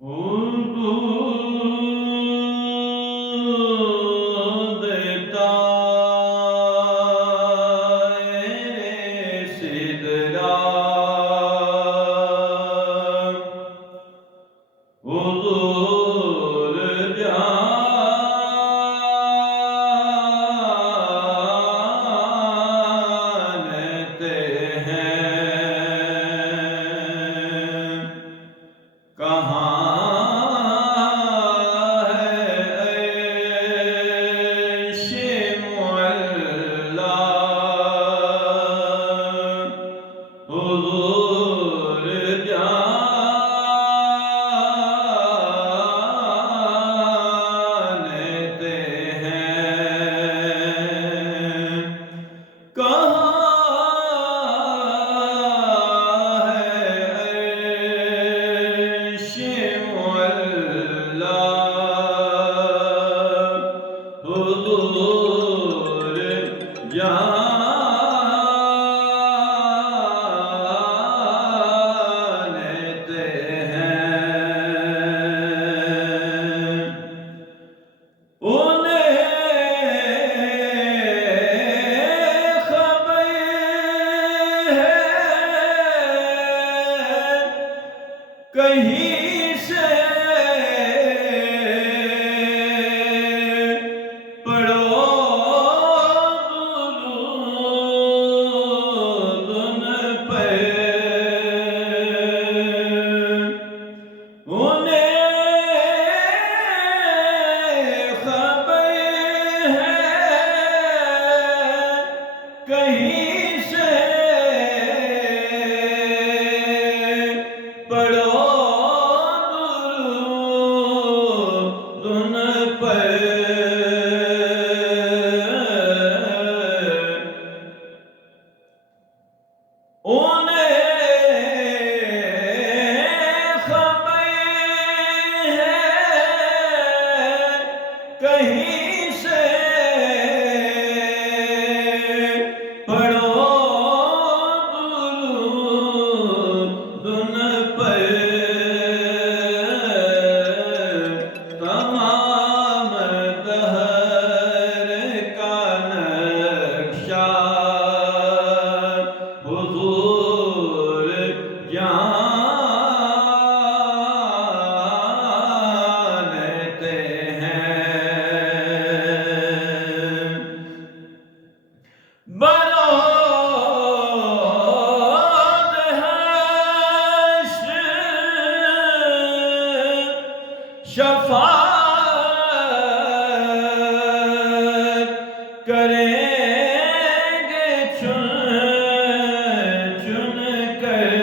حدود دائره استدلال حضور جانتے ہیں کہاں حضور جانتے ہیں کہاں ہے عیش معلا حضور جانتے ہیں انہیں خبر ہے کہیں سے پڑھو درود ان پہ انہیں خبر ہے کہیں سے پڑھو درود ان پہ انہیں خبر ہے کہیں سے پڑھو درود ان پر تمام دہر کا نقشہ حضور جانتے ہیں بروز حشر شفاعت کریں گے چن چن کر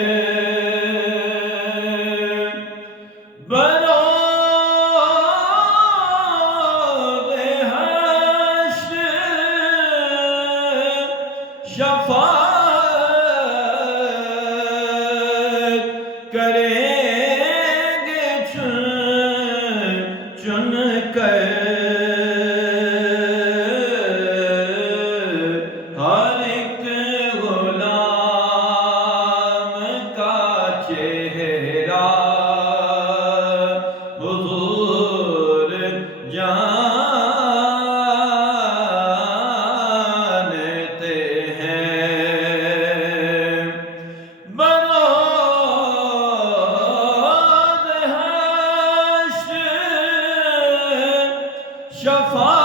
بروز حشر شفاعت کریں گے چن چن کر ہر ایک غلام کا چہرہ حضور جانتے ہیں بروز حشر شفاعت